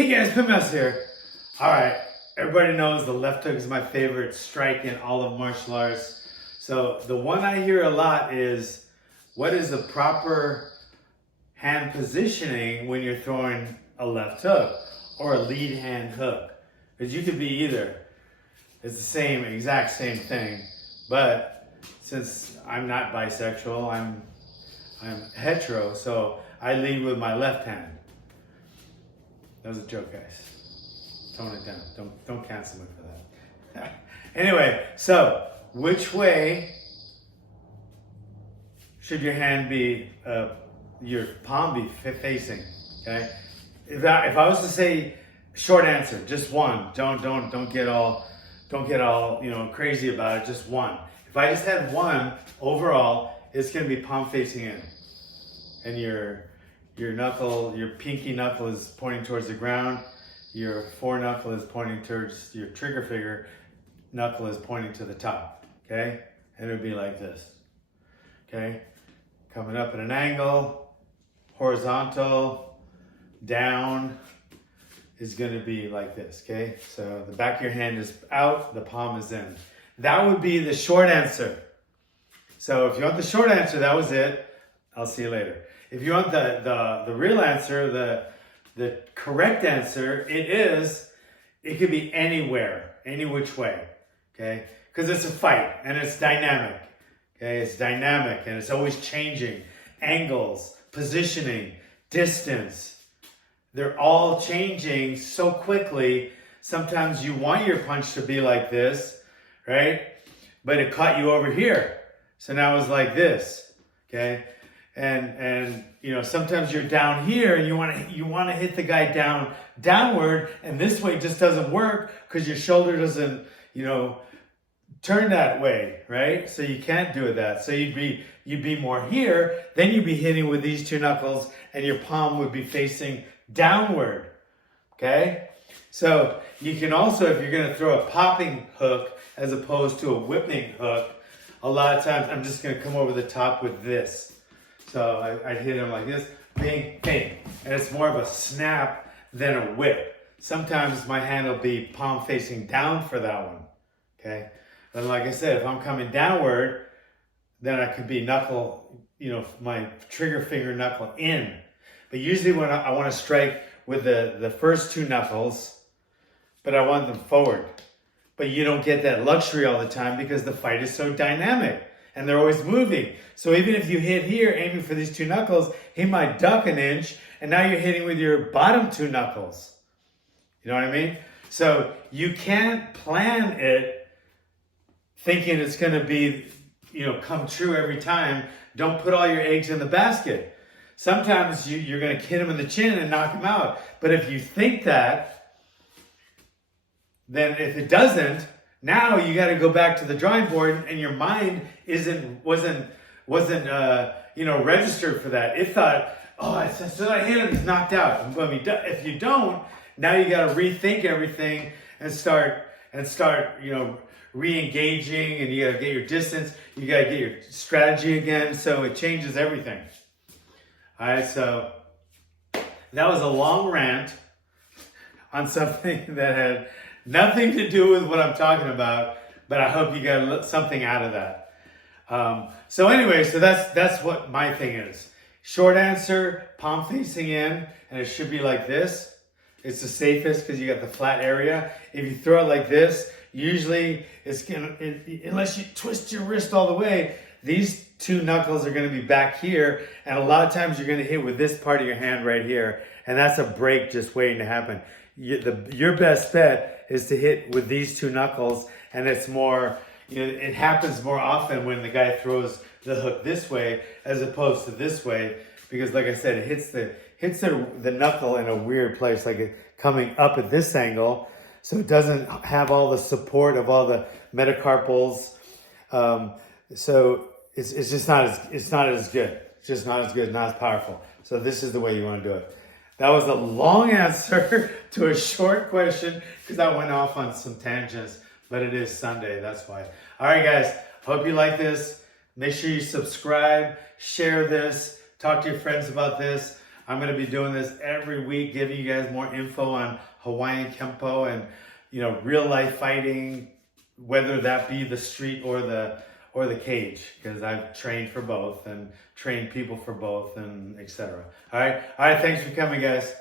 Hey guys, Pim Mouse here. Alright, everybody knows the left hook is my favorite strike in all of martial arts. So the one I hear a lot is, what is the proper hand positioning when you're throwing a left hook or a lead hand hook? Because you could be either. It's the same, exact same thing. But since I'm not bisexual, I'm hetero, so I lead with my left hand. That was a joke, guys. Tone it down. Don't cancel me for that. Anyway, so which way should your hand be, your palm be facing? Okay. If I was to say short answer, just one. Don't get all crazy about it. Just one. If I just had one overall, it's gonna be palm facing in, and your knuckle, your pinky knuckle is pointing towards the ground. Your foreknuckle is pointing towards your trigger finger. Knuckle is pointing to the top. Okay, and it would be like this. Okay, coming up at an angle, horizontal, down is going to be like this. Okay, so the back of your hand is out, the palm is in. That would be the short answer. So if you want the short answer, that was it. I'll see you later. If you want the real answer, the correct answer, it could be anywhere, any which way, okay? Because it's a fight and it's dynamic, okay? It's dynamic and it's always changing. Angles, positioning, distance, they're all changing so quickly. Sometimes you want your punch to be like this, right? But it caught you over here. So now it's like this, okay? And sometimes you're down here and you want to hit the guy downward, and this way just doesn't work because your shoulder doesn't turn that way, right? So you can't do that. So you'd be more here, then you'd be hitting with these two knuckles and your palm would be facing downward. Okay? So you can also, if you're going to throw a popping hook as opposed to a whipping hook, a lot of times I'm just going to come over the top with this. So I hit him like this, bing, bing. And it's more of a snap than a whip. Sometimes my hand will be palm facing down for that one, okay? But like I said, if I'm coming downward, then I could be knuckle, my trigger finger knuckle in. But usually when I want to strike with the first two knuckles, but I want them forward. But you don't get that luxury all the time because the fight is so dynamic. And they're always moving. So even if you hit here, aiming for these two knuckles, he might duck an inch, and now you're hitting with your bottom two knuckles. You know what I mean? So you can't plan it thinking it's going to be, come true every time. Don't put all your eggs in the basket. Sometimes you're going to hit him in the chin and knock him out. But if you think that, then if it doesn't, now you got to go back to the drawing board, and your mind wasn't registered for that. It thought, so I hit him, he's knocked out. But if you don't, now you got to rethink everything and start re-engaging, and you got to get your distance, you got to get your strategy again. So it changes everything. All right, so that was a long rant on something that had nothing to do with what I'm talking about, but I hope you got something out of that. So anyway, so that's what my thing is. Short answer, palm facing in, and it should be like this. It's the safest because you got the flat area. If you throw it like this, usually unless you twist your wrist all the way, these two knuckles are going to be back here, and a lot of times you're going to hit with this part of your hand right here, and that's a break just waiting to happen. Your best bet is to hit with these two knuckles, and it's more, it happens more often when the guy throws the hook this way as opposed to this way, because like I said, it hits the knuckle in a weird place, like it coming up at this angle, so it doesn't have all the support of all the metacarpals. So it's just not as good. It's just not as good, not as powerful. So this is the way you want to do it. That was a long answer to a short question because I went off on some tangents, but it is Sunday, that's why. All right, guys, hope you like this. Make sure you subscribe, share this, talk to your friends about this. I'm going to be doing this every week, giving you guys more info on Hawaiian Kempo and, you know, real life fighting, whether that be the street or the cage, because I've trained for both and trained people for both and etc. All right. Thanks for coming, guys.